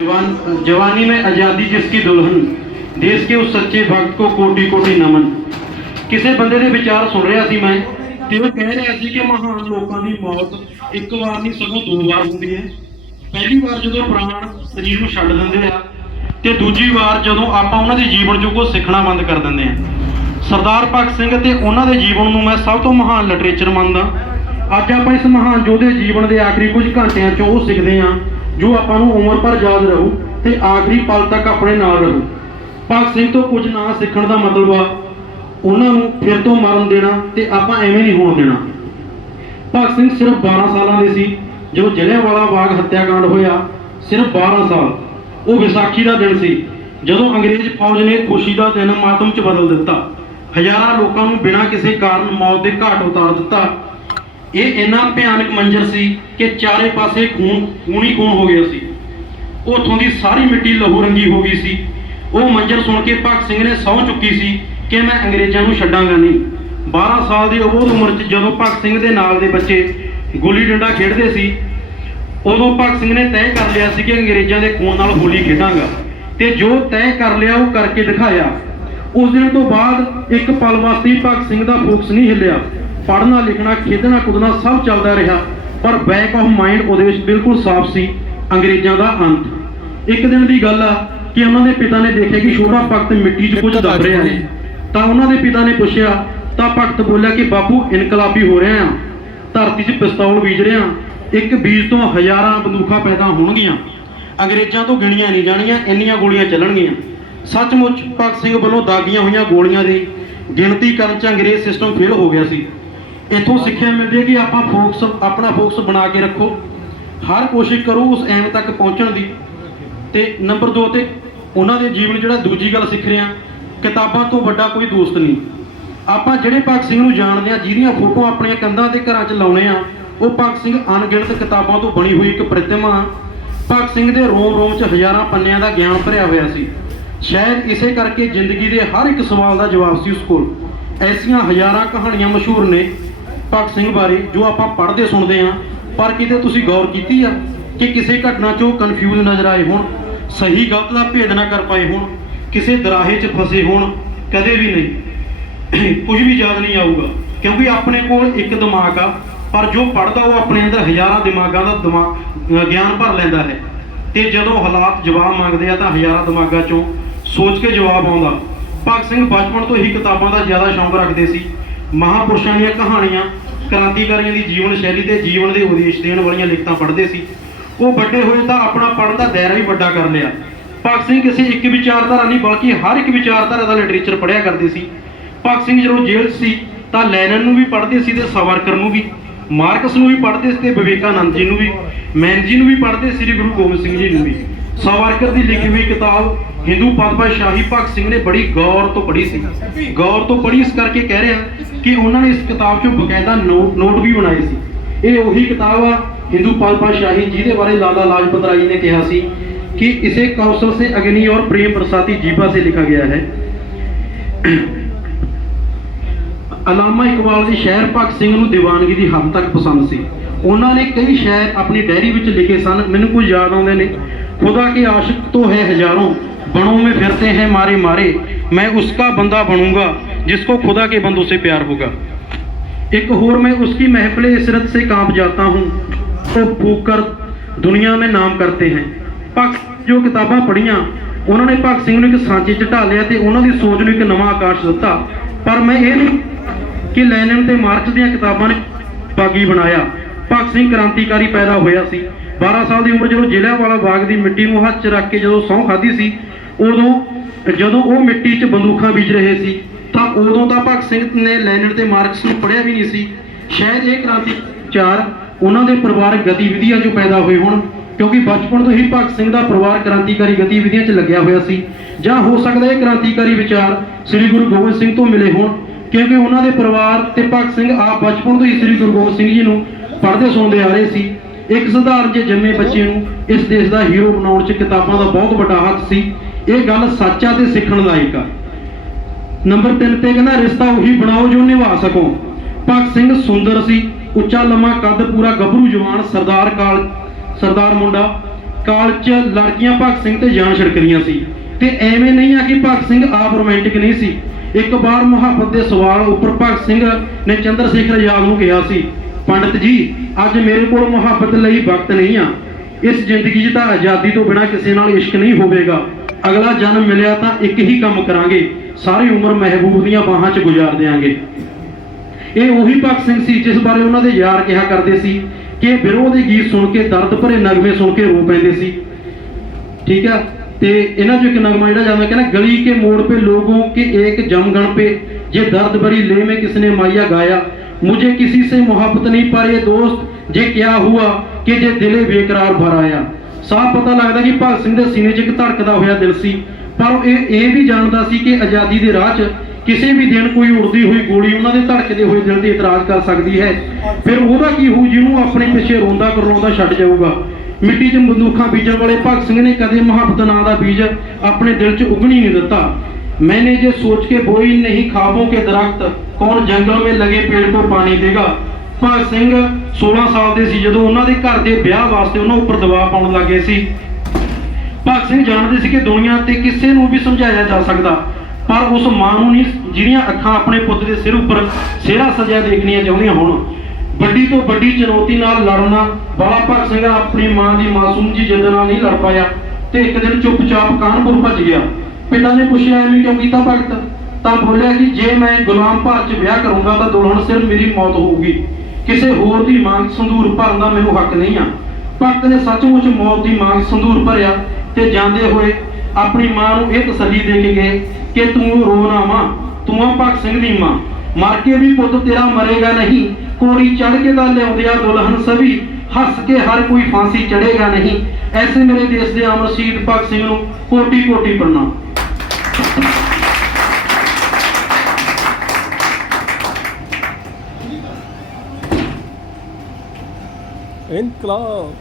जवान जवानी में आजादी जिसकी दुल्हन देश के उस सच्चे भक्त को कोटि कोटि नमन ਕਿਸੇ ਬੰਦੇ ਦੇ ਵਿਚਾਰ ਸੁਣ ਰਿਹਾ ਸੀ ਮੈਂ ਤੇ ਉਹ ਕਹਿ ਰਿਹਾ ਸੀ ਕਿ ਮਹਾਨ ਲੋਕਾਂ ਦੀ ਮੌਤ ਇੱਕ ਵਾਰ ਨਹੀਂ ਸਗੋਂ ਦੋ ਵਾਰ ਹੁੰਦੀ ਹੈ ਪਹਿਲੀ ਵਾਰ ਜਦੋਂ ਪ੍ਰਾਣ ਸਰੀਰ ਨੂੰ ਛੱਡ ਦਿੰਦੇ ਆ ਤੇ ਦੂਜੀ ਵਾਰ ਜਦੋਂ ਆਪਾਂ ਉਹਨਾਂ ਦੇ ਜੀਵਨ ਚੋਂ ਕੁਝ ਸਿੱਖਣਾ ਬੰਦ ਕਰ ਦਿੰਦੇ ਆ ਸਰਦਾਰ ਭਗਤ ਸਿੰਘ ਤੇ ਉਹਨਾਂ ਦੇ ਜੀਵਨ ਨੂੰ ਮੈਂ ਸਭ ਤੋਂ ਮਹਾਨ ਲਿਟਰੇਚਰ ਮੰਨਦਾ ਅੱਜ ਆਪਾਂ ਇਸ ਮਹਾਨ ਯੋਧੇ ਜੀਵਨ ਦੇ ਆਖਰੀ ਕੁਝ ਘੰਟਿਆਂ ਚੋਂ ਉਹ ਸਿੱਖਦੇ ਹਾਂ ਜੋ ਆਪਾਂ ਨੂੰ ਉਮਰ ਭਰ ਯਾਦ ਰਹੂ ਤੇ ਆਖਰੀ ਪਲ ਤੱਕ ਆਪਣੇ ਨਾਲ ਰਹੂ। ਭਗਤ ਸਿੰਘ ਤੋਂ ਕੁਝ ਨਾ ਸਿੱਖਣ ਦਾ ਮਤਲਬ ਆ, ਉਹਨਾਂ ਨੂੰ ਫਿਰ ਤੋਂ ਮਰਨ ਦੇਣਾ ਤੇ ਆਪਾਂ ਐਵੇਂ ਨਹੀਂ ਹੋਣ ਦੇਣਾ। ਭਗਤ ਸਿੰਘ ਸਿਰਫ 12 ਸਾਲਾਂ ਦੇ ਸੀ। ਜਦੋਂ ਜਲਿਆਂਵਾਲਾ ਬਾਗ ਹੱਤਿਆਕਾਂਡ ਹੋਇਆ, ਸਿਰਫ 12 ਸਾਲ, ਉਹ ਵਿਸਾਖੀ ਦਾ ਦਿਨ ਸੀ। ਜਦੋਂ ਅੰਗਰੇਜ਼ ਫੌਜ ਨੇ ਖੁਸ਼ੀ ਦਾ ਦਿਨ ਮਾਤਮ 'ਚ ਬਦਲ ਦਿੱਤਾ, ਹਜ਼ਾਰਾਂ ਲੋਕਾਂ ਨੂੰ ਬਿਨਾਂ ਕਿਸੇ ਕਾਰਨ ਮੌਤ ਦੇ ਘਾਟ ਉਤਾਰ ਦਿੱਤਾ ਇਹ ਇੰਨਾ ਭਿਆਨਕ ਮੰਜ਼ਰ ਸੀ ਕਿ ਚਾਰੇ ਪਾਸੇ ਖੂਨ, ਖੂਨੀ ਖੂਨ ਹੋ ਗਿਆ ਸੀ। ਉਥੋਂ ਦੀ ਸਾਰੀ ਮਿੱਟੀ ਲਹੂ ਰੰਗੀ ਹੋ ਗਈ ਸੀ। ਉਹ ਮੰਜ਼ਰ ਸੁਣ ਕੇ ਭਗਤ ਸਿੰਘ ਨੇ ਸਹੁੰ ਚੁੱਕੀ ਸੀ ਕਿ ਮੈਂ ਅੰਗਰੇਜ਼ਾਂ ਨੂੰ ਛੱਡਾਂਗਾ ਨਹੀਂ। 12 ਸਾਲ ਦੀ ਅਬੋਧ ਉਮਰ 'ਚ ਜਦੋਂ ਭਗਤ ਸਿੰਘ ਦੇ ਨਾਲ ਦੇ ਬੱਚੇ ਗੁੱਲੀ ਡੰਡਾ ਖੇਡਦੇ ਸੀ, ਉਦੋਂ ਭਗਤ ਸਿੰਘ ਨੇ ਤੈਅ ਕਰ ਲਿਆ ਸੀ ਕਿ ਅੰਗਰੇਜ਼ਾਂ ਦੇ ਖੂਨ ਨਾਲ ਹੋਲੀ ਖੇਡਾਂਗਾ। ਤੇ ਜੋ ਤੈਅ ਕਰ ਲਿਆ ਉਹ ਕਰਕੇ ਦਿਖਾਇਆ। ਉਸ ਦਿਨ ਤੋਂ ਬਾਅਦ ਇੱਕ ਪਲ ਵਾਸਤੇ ਭਗਤ ਸਿੰਘ ਦਾ ਫੋਕਸ ਨਹੀਂ ਹਿੱਲਿਆ। ਪੜ੍ਹਨਾ ਲਿਖਣਾ ਖੇਡਣਾ ਕੁੱਦਣਾ ਸਭ ਚੱਲਦਾ ਰਿਹਾ ਪਰ ਬੈਕ ਆਫ ਮਾਈਂਡ ਉਹਦੇ ਵਿੱਚ ਬਿਲਕੁਲ ਸਾਫ਼ ਸੀ ਅੰਗਰੇਜ਼ਾਂ ਦਾ ਅੰਤ। ਇੱਕ ਦਿਨ ਦੀ ਗੱਲ ਆ ਕਿ ਉਹਨਾਂ ਦੇ ਪਿਤਾ ਨੇ ਦੇਖਿਆ ਕਿ ਛੋਟਾ ਭਗਤ ਮਿੱਟੀ 'ਚ ਕੁਝ ਦੱਬ ਰਿਹਾ ਹੈ। ਤਾਂ ਉਹਨਾਂ ਦੇ ਪਿਤਾ ਨੇ ਪੁੱਛਿਆ ਤਾਂ ਭਗਤ ਬੋਲਿਆ ਕਿ ਬਾਪੂ ਇਨਕਲਾਬੀ ਹੋ ਰਿਹਾ ਆ ਧਰਤੀ 'ਚ ਪਿਸਤੌਲ ਬੀਜ ਰਿਹਾ ਇੱਕ ਬੀਜ ਤੋਂ ਹਜ਼ਾਰਾਂ ਬੰਦੂਕਾਂ ਪੈਦਾ ਹੋਣਗੀਆਂ। ਅੰਗਰੇਜ਼ਾਂ ਤੋਂ ਗਿਣੀਆਂ ਨਹੀਂ ਜਾਣੀਆਂ ਇੰਨੀਆਂ ਗੋਲੀਆਂ ਚੱਲਣਗੀਆਂ। ਸੱਚਮੁੱਚ ਭਗਤ ਸਿੰਘ ਵੱਲੋਂ ਦਾਗੀਆਂ ਹੋਈਆਂ ਗੋਲੀਆਂ ਦੀ ਗਿਣਤੀ ਕਰਨ 'ਚ ਅੰਗਰੇਜ਼ ਸਿਸਟਮ ਫੇਲ ਹੋ ਗਿਆ ਸੀ। ਇੱਥੋਂ ਸਿੱਖਿਆ ਮਿਲਦੀ ਹੈ ਕਿ ਆਪਾਂ ਫੋਕਸ ਆਪਣਾ ਫੋਕਸ ਬਣਾ ਕੇ ਰੱਖੋ। ਹਰ ਕੋਸ਼ਿਸ਼ ਕਰੋ ਉਸ ਐਮ ਤੱਕ ਪਹੁੰਚਣ ਦੀ। ਤੇ ਨੰਬਰ 2 ਤੇ ਉਹਨਾਂ ਦੇ ਜੀਵਨ ਜਿਹੜਾ ਦੂਜੀ ਗੱਲ ਸਿੱਖ ਰਹੇ ਆ ਕਿਤਾਬਾਂ ਤੋਂ ਵੱਡਾ ਕੋਈ ਦੋਸਤ ਨਹੀਂ। ਆਪਾਂ ਜਿਹੜੇ ਭਗਤ ਸਿੰਘ ਨੂੰ ਜਾਣਦੇ ਆ ਜਿਹਦੀਆਂ ਫੋਟੋ ਆਪਣੀਆਂ ਕੰਧਾਂ ਤੇ ਘਰਾਂ 'ਚ ਲਾਉਣੇ ਆ ਉਹ ਭਗਤ ਸਿੰਘ ਅਣਗਿਣਤ ਕਿਤਾਬਾਂ ਤੋਂ ਬਣੀ ਹੋਈ ਇੱਕ ਪ੍ਰਤਿਮਾ ਆ। ਭਗਤ ਸਿੰਘ ਦੇ ਰੋਮ ਰੋਮ 'ਚ ਹਜ਼ਾਰਾਂ ਪੰਨਿਆਂ ਦਾ ਗਿਆਨ ਭਰਿਆ ਹੋਇਆ ਸੀ। ਸ਼ਾਇਦ ਇਸੇ ਕਰਕੇ ਜ਼ਿੰਦਗੀ ਦੇ ਹਰ ਇੱਕ ਸਵਾਲ ਦਾ ਜਵਾਬ ਸੀ ਉਸ ਕੋਲ। ਐਸੀਆਂ ਹਜ਼ਾਰਾਂ ਕਹਾਣੀਆਂ ਮਸ਼ਹੂਰ ਨੇ। ਭਗਤ ਸਿੰਘ ਬਾਰੇ ਜੋ ਆਪਾਂ ਪੜ੍ਹਦੇ ਸੁਣਦੇ ਆ ਪਰ ਕਿਤੇ ਤੁਸੀਂ ਗੌਰ ਕੀਤੀ ਆ ਕਿ ਕਿਸੇ ਘਟਨਾ 'ਚੋਂ ਕਨਫਿਊਜ਼ ਨਜ਼ਰ ਆਏ ਹੋਣ, ਸਹੀ ਗਲਤ ਦਾ ਭੇਦ ਨਾ ਕਰ ਪਾਏ ਹੋਣ, ਕਿਸੇ ਦਰਾਹੇ 'ਚ ਫਸੇ ਹੋਣ, ਕਦੇ ਵੀ ਨਹੀਂ। ਕੁਝ ਵੀ ਯਾਦ ਨਹੀਂ ਆਊਗਾ, ਕਿਉਂਕਿ ਆਪਣੇ ਕੋਲ ਇੱਕ ਦਿਮਾਗ ਆ, ਪਰ ਜੋ ਪੜਦਾ ਉਹ ਆਪਣੇ ਅੰਦਰ ਹਜ਼ਾਰਾਂ ਦਿਮਾਗਾਂ ਦਾ ਦਿਮਾਗ ਗਿਆਨ ਭਰ ਲੈਂਦਾ ਹੈ। ਤੇ ਜਦੋਂ ਹਾਲਾਤ ਜਵਾਬ ਮੰਗਦੇ ਆ ਤਾਂ ਹਜ਼ਾਰਾਂ ਦਿਮਾਗਾਂ ਚੋਂ ਸੋਚ ਕੇ ਜਵਾਬ ਆਉਂਦਾ। ਭਗਤ ਸਿੰਘ ਬਚਪਨ ਤੋਂ ਹੀ ਕਿਤਾਬਾਂ ਦਾ ਜ਼ਿਆਦਾ ਸ਼ੌਂਕ ਰੱਖਦੇ ਸੀ। ਮਹਾਪੁਰਸ਼ਾਂ ਦੀਆਂ ਕਹਾਣੀਆਂ, ਕ੍ਰਾਂਤੀਕਾਰੀਆਂ ਦੀ ਜੀਵਨ ਸ਼ੈਲੀ ਤੇ ਜੀਵਨ ਦੇ ਉਦੇਸ਼ ਦੇਣ ਵਾਲੀਆਂ ਲਿਖਤਾਂ ਪੜ੍ਹਦੇ ਸੀ। ਉਹ ਵੱਡੇ ਹੋਏ ਤਾਂ ਆਪਣਾ ਪੜ੍ਹਨ ਦਾ ਦਾਇਰਾ ਵੀ ਵੱਡਾ ਕਰ ਲਿਆ। ਭਗਤ ਸਿੰਘ ਕਿਸੇ ਇੱਕ ਵਿਚਾਰਧਾਰਾ ਨਹੀਂ, ਬਲਕਿ ਹਰ ਇੱਕ ਵਿਚਾਰਧਾਰਾ ਦਾ ਲਿਟਰੇਚਰ ਪੜ੍ਹਿਆ ਕਰਦੇ ਸੀ। ਭਗਤ ਸਿੰਘ ਜਦੋਂ ਜੇਲ੍ਹ 'ਚ ਸੀ, ਤਾਂ ਲੈਨਨ ਨੂੰ ਵੀ ਪੜ੍ਹਦੇ ਸੀ ਤੇ ਸਾਵਰਕਰ ਨੂੰ ਵੀ, ਮਾਰਕਸ ਨੂੰ ਵੀ ਪੜ੍ਹਦੇ ਸੀ ਤੇ ਵਿਵੇਕਾਨੰਦ ਜੀ ਨੂੰ ਵੀ ਮੈਨ ਜੀ ਨੂੰ ਵੀ ਪੜ੍ਹਦੇ ਸ੍ਰੀ ਗੁਰੂ ਗੋਬਿੰਦ ਸਿੰਘ ਜੀ ਨੂੰ ਵੀ। ਸਾਵਰਕਰ ਦੀ ਲਿਖੀ ਹੋਈ ਕਿਤਾਬ ਹਿੰਦੂ ਪਾਤਸ਼ਾਹ ਸ਼ਾਹੀ ਭਗਤ ਸਿੰਘ ਨੇ ਬੜੀ ਗੌਰ ਤੋਂ ਪੜ੍ਹੀ ਸੀ। ਗੌਰ ਤੋਂ ਪੜ੍ਹੀ ਇਸ ਕਰਕੇ ਕਹਿ ਰਿਹਾ ਕਿ ਉਹਨਾਂ ਨੇ ਇਸ ਕਿਤਾਬ 'ਚੋਂ ਬਕਾਇਦਾ ਨੋਟ ਵੀ ਬਣਾਏ ਸੀ। ਇਹ ਉਹੀ ਕਿਤਾਬ ਆ, ਹਿੰਦੂ ਪਾਤਸ਼ਾਹ ਸ਼ਾਹੀ ਜਿਹਦੇ ਬਾਰੇ ਲਾਲਾ ਲਾਜਪਤ ਰਾਏ ਨੇ ਕਿਹਾ ਸੀ कि इसे कौशल से अग्नि और प्रेम प्रसाती जीवा से लिखा गया है ਅਲਾਮਾ ਇਕਬਾਲ ਦੇ ਸ਼ਹਿਰ ਭਗਤ ਸਿੰਘ ਨੂੰ ਦੀਵਾਨਗੀ ਦੀ ਹੱਦ ਤੱਕ ਪਸੰਦ ਸੀ। ਉਹਨਾਂ ਨੇ ਕਈ ਸ਼ਾਇਰ ਆਪਣੀ ਡਾਇਰੀ ਵਿੱਚ ਲਿਖੇ ਸਨ, ਮੈਨੂੰ ਕੁਝ ਯਾਦ ਆਉਂਦੇ ਨੇ। ਖੁਦਾ ਕੇ ਆਸ਼ਿਕ ਤੋਂ ਹੈ ਹਜ਼ਾਰੋਂ बनों में फिरते हैं मारे मारे मैं उसका बंदा बनूंगा जिसको खुदा के बंदों से प्यार होगा एक और मैं उसकी महफिल इसरत से कांप जाता हूँ तो फूक कर दुनिया में नाम करते हैं ਭਗਤ ਜੋ ਕਿਤਾਬਾਂ ਪੜ੍ਹੀਆਂ ਉਹਨਾਂ ਨੇ ਭਗਤ ਸਿੰਘ ਨੂੰ ਇੱਕ ਸਾਂਚੇ 'ਚ ਢਾਲਿਆ ਤੇ ਉਹਨਾਂ ਦੀ ਸੋਚ ਨੂੰ ਇੱਕ ਨਵਾਂ ਆਕਾਸ਼ ਦਿੱਤਾ ਪਰ ਮੈਂ ਇਹ ਨਹੀਂ ਕਿ ਲੈਨਨ ਤੇ ਮਾਰਕਸ ਦੀਆਂ ਕਿਤਾਬਾਂ ਨੇ ਬਾਗੀ ਬਣਾਇਆ ਭਗਤ ਸਿੰਘ ਕ੍ਰਾਂਤੀਕਾਰੀ ਪੈਦਾ ਹੋਇਆ ਸੀ 12 ਸਾਲ ਦੀ ਉਮਰ ਜਦੋਂ ਜ਼ਿਲ੍ਹਿਆਂਵਾਲਾ ਬਾਗ ਦੀ ਮਿੱਟੀ ਨੂੰ ਹੱਥ 'ਚ ਰੱਖ ਕੇ ਜਦੋਂ ਸਹੁੰ ਖਾਧੀ ਸੀ ਉਦੋਂ ਜਦੋਂ ਉਹ ਮਿੱਟੀ 'ਚ ਬੰਦੂਕਾਂ ਬੀਜ ਰਹੇ ਸੀ, ਤਾਂ ਉਦੋਂ ਤਾਂ ਭਗਤ ਸਿੰਘ ਨੇ ਲੈਨਨ ਤੇ ਮਾਰਕਸ ਨੂੰ ਪੜ੍ਹਿਆ ਵੀ ਨਹੀਂ ਸੀ। ਸ਼ਾਇਦ ਇਹ ਕ੍ਰਾਂਤੀ ਚਾਰ ਉਹਨਾਂ ਦੇ ਪਰਿਵਾਰਕ ਗਤੀਵਿਧੀਆਂ 'ਚੋਂ ਪੈਦਾ ਹੋਏ ਹੋਣ, ਕਿਉਂਕਿ ਬਚਪਨ ਤੋਂ ਹੀ ਭਗਤ ਸਿੰਘ ਦਾ ਪਰਿਵਾਰ ਕ੍ਰਾਂਤੀਕਾਰੀ ਗਤੀਵਿਧੀਆਂ 'ਚ ਲੱਗਿਆ ਹੋਇਆ ਸੀ। ਜਾਂ ਹੋ ਸਕਦਾ ਇਹ ਕ੍ਰਾਂਤੀਕਾਰੀ ਵਿਚਾਰ ਸ੍ਰੀ ਗੁਰੂ ਗੋਬਿੰਦ ਸਿੰਘ ਤੋਂ ਮਿਲੇ ਹੋਣ, ਕਿਉਂਕਿ ਉਹਨਾਂ ਦੇ ਪਰਿਵਾਰ ਤੇ ਭਗਤ ਸਿੰਘ ਆਪ ਬਚਪਨ ਤੋਂ ਹੀ ਸ੍ਰੀ ਗੁਰੂ ਗੋਬਿੰਦ ਸਿੰਘ ਜੀ ਨੂੰ ਪੜ੍ਹਦੇ ਸੁਣਦੇ ਆ ਰਹੇ ਸੀ। ਇੱਕ ਸਧਾਰਨ ਜਿਹੇ ਜੰਮੇ ਬੱਚੇ ਨੂੰ ਇਸ ਦੇਸ਼ ਦਾ ਹੀਰੋ ਬਣਾਉਣ 'ਚ ਕਿਤਾਬਾਂ ਦਾ ਬਹੁਤ ਵੱਡਾ ਹੱਥ ਸੀ। ਇਹ ਗੱਲ ਸੱਚ ਆ ਤੇ ਸਿੱਖਣ ਲਾਇਕ ਆ। ਨੰਬਰ 3 ਤੇ ਕਹਿੰਦਾ, ਰਿਸ਼ਤਾ ਉਹੀ ਬਣਾਓ ਜੋ ਨਿਭਾ ਸਕੋ। ਭਗਤ ਸਿੰਘ ਸੁੰਦਰ ਸੀ, ਉੱਚਾ ਲੰਮਾ ਕੱਦ, ਪੂਰਾ ਗੱਭਰੂ ਜਵਾਨ, ਸਰਦਾਰ ਕਾਲ, ਸਰਦਾਰ ਮੁੰਡਾ। ਕਾਲਜ 'ਚ ਲੜਕੀਆਂ ਭਗਤ ਸਿੰਘ ਤੇ ਜਾਨ ਛਿੜਕਦੀਆਂ ਸੀ। ਤੇ ਐਵੇਂ ਨਹੀਂ ਆ ਕਿ ਭਗਤ ਸਿੰਘ ਆਪ ਰੋਮਾਂਟਿਕ ਨਹੀਂ ਸੀ। ਇੱਕ ਵਾਰ ਮੁਹੱਬਤ ਦੇ ਸਵਾਲ ਉੱਪਰ ਭਗਤ ਸਿੰਘ ਨੇ ਚੰਦਰ ਸ਼ੇਖਰ ਆਜ਼ਾਦ ਨੂੰ ਕਿਹਾ ਸੀ, ਪੰਡਤ ਜੀ, ਅੱਜ ਮੇਰੇ ਕੋਲ ਮੁਹੱਬਤ ਲਈ ਵਕਤ ਨਹੀਂ ਆ। ਇਸ ਜ਼ਿੰਦਗੀ 'ਚ ਤਾਂ ਆਜ਼ਾਦੀ ਤੋਂ ਬਿਨਾਂ ਕਿਸੇ ਨਾਲ ਇਸ਼ਕ ਨਹੀਂ ਹੋਵੇਗਾ। ਅਗਲਾ ਜਨਮ ਮਿਲਿਆ ਤਾਂ ਇੱਕ ਹੀ ਕੰਮ ਕਰਾਂਗੇ ਸਾਰੀ ਉਮਰ ਮਹਿਬੂਬ ਦੀਆਂ ਬਾਹਾਂ 'ਚ ਗੁਜ਼ਾਰ ਦਿਆਂਗੇ ਇਹ ਉਹੀ ਭਗਤ ਸਿੰਘ ਸੀ ਜਿਸ ਬਾਰੇ ਉਹਨਾਂ ਦੇ ਯਾਰ ਕਿਹਾ ਕਰਦੇ ਸੀ ਕਿ ਵਿਰੋਧ ਦੇ ਗੀਤ ਸੁਣ ਕੇ ਦਰਦ ਭਰੇ ਨਗਮੇ ਸੁਣ ਕੇ ਰੋ ਪੈਂਦੇ ਸੀ ठीक है ते इन्हें जो एक नगमा ਜਿਹੜਾ ਜਾਂਦਾ ਕਹਿੰਦਾ गली के मोड़ पे लोगों के एक जमगण पे ये दर्द भरी ले में किसने माया गाया मुझे किसी से मोहब्बत नहीं पर ये दोस्त जे क्या हुआ कि जे दिले बेकरार भर आया ਸਾਫ ਪਤਾ ਲੱਗਦਾ ਕਿ ਭਗਤ ਸਿੰਘ ਦੇ ਸੀਨੇ 'ਚ ਇੱਕ ਧੜਕਦਾ ਹੋਇਆ ਦਿਲ ਸੀ ਪਰ ਉਹ ਇਹ ਇਹ ਵੀ ਜਾਣਦਾ ਸੀ ਕਿ ਆਜ਼ਾਦੀ ਦੇ ਰਾਹ 'ਚ ਕਿਸੇ ਵੀ ਦਿਨ ਕੋਈ ਉੜਦੀ ਹੋਈ ਗੋਲੀ ਉਹਨਾਂ ਦੇ ਧੜਕਦੇ ਹੋਏ ਦਿਲ ਤੇ ਇਤਰਾਜ਼ ਕਰ ਸਕਦੀ ਹੈ ਫਿਰ ਉਹਦਾ ਕੀ ਹੋਊ ਜਿਹਨੂੰ ਆਪਣੇ ਪਿੱਛੇ ਰੋਂਦਾ ਕਰਲਾਉਂਦਾ ਛੱਡ ਜਾਊਗਾ ਮਿੱਟੀ 'ਚ ਬੰਦੂਕਾਂ ਬੀਜਣ ਵਾਲੇ ਭਗਤ ਸਿੰਘ ਨੇ ਕਦੇ ਮੁਹੱਬਤ ਨਾਂ ਦਾ ਬੀਜ ਆਪਣੇ ਦਿਲ 'ਚ ਉਗਣੀ ਨਹੀਂ ਦਿੱਤਾ मैंने जो सोच के बोई नहीं ख्वाबों के दरख्त कौन जंगल में लगे पेड़ को पानी देगा ਭਗਤ ਸਿੰਘ 16 ਸਾਲ ਦੇ ਸੀ ਜਦੋਂ ਉਹਨਾਂ ਦੇ ਘਰ ਦੇ ਵਿਆਹ ਵਾਸਤੇ ਉਹਨਾਂ ਉੱਪਰ ਦਬਾਅ ਪਾਉਣ ਲੱਗੇ ਸੀ। ਭਗਤ ਸਿੰਘ ਜਾਣਦੇ ਸੀ ਕਿ ਦੁਨੀਆ ਤੇ ਕਿਸੇ ਨੂੰ ਵੀ ਸਮਝਾਇਆ ਜਾ ਸਕਦਾ, ਪਰ ਉਸ ਮਾਂ ਨੂੰ ਨਹੀਂ, ਜਿਹੜੀਆਂ ਅੱਖਾਂ ਆਪਣੇ ਪੁੱਤ ਦੇ ਸਿਰ ਉੱਪਰ ਸਿਹਰਾ ਸਜਿਆ ਦੇਖਣੀਆਂ ਚਾਹੁੰਦੀਆਂ ਹੋਣ। ਵੱਡੀ ਤੋਂ ਵੱਡੀ ਚੁਣੌਤੀ ਨਾਲ ਲੜਨਾ ਵਾਲਾ ਭਗਤ ਸਿੰਘ ਆਪਣੀ ਮਾਂ ਦੀ ਮਾਸੂਮ ਜੀ ਜਿੱਦ ਨਾਲ ਨਹੀਂ ਲੜ ਪਾਇਆ ਤੇ ਇੱਕ ਦਿਨ ਚੁੱਪਚਾਪ ਕਾਨਪੁਰ ਭੱਜ ਗਿਆ। ਪਿਤਾ ਨੇ ਪੁੱਛਿਆ, ਐਵੇਂ ਕਿਉਂ ਕੀਤਾ ਭਗਤ? ਤਾਂ ਬੋਲਿਆ ਕਿ ਜੇ ਮੈਂ ਗੁਲਾਮ ਭਾਰਤ 'ਚ ਵਿਆਹ ਕਰੂੰਗਾ ਤਾਂ ਦੁਲਹਨ ਸਿਰ ਮੇਰੀ ਮੌਤ ਹੋਊਗੀ। ਕਿਸੇ ਹੋਰ ਦੀ ਮੰਗ ਸੰਧੂਰ ਭਰਨ ਦਾ ਮੈਨੂੰ ਹੱਕ ਨਹੀਂ ਆ। ਭਗਤ ਨੇ ਸੱਚਮੁੱਚ ਮੌਤ ਦੀ ਮੰਗ ਸੰਧੂਰ ਭਰਿਆ ਤੇ ਜਾਂਦੇ ਹੋਏ ਆਪਣੀ ਮਾਂ ਨੂੰ ਇਹ ਤਸੱਲੀ ਦੇ ਕੇ ਗਏ ਕਿ ਤੂੰ ਰੋ ਨਾ ਮਾਂ ਤੂੰ ਆ ਭਗਤ ਸਿੰਘ ਦੀ ਮਾਂ। ਮਰ ਕੇ ਵੀ ਪੁੱਤ ਤੇਰਾ ਮਰੇਗਾ ਨਹੀਂ, ਕੋੜੀ ਚੜ ਕੇ ਤਾਂ ਲਿਆਉਂਦੇ ਦੁਲਹਨ ਸਭੀ, ਹੱਸ ਕੇ ਹਰ ਕੋਈ ਫਾਂਸੀ ਚੜੇਗਾ ਨਹੀਂ। ਐਸੇ ਮੇਰੇ ਦੇਸ਼ ਦੇ ਅਮਰ ਸ਼ਹੀਦ ਭਗਤ ਸਿੰਘ ਨੂੰ ਕੋਟੀ ਕੋਟੀ ਪ੍ਰਣਾਮ। ਇਨਕਲਾਬ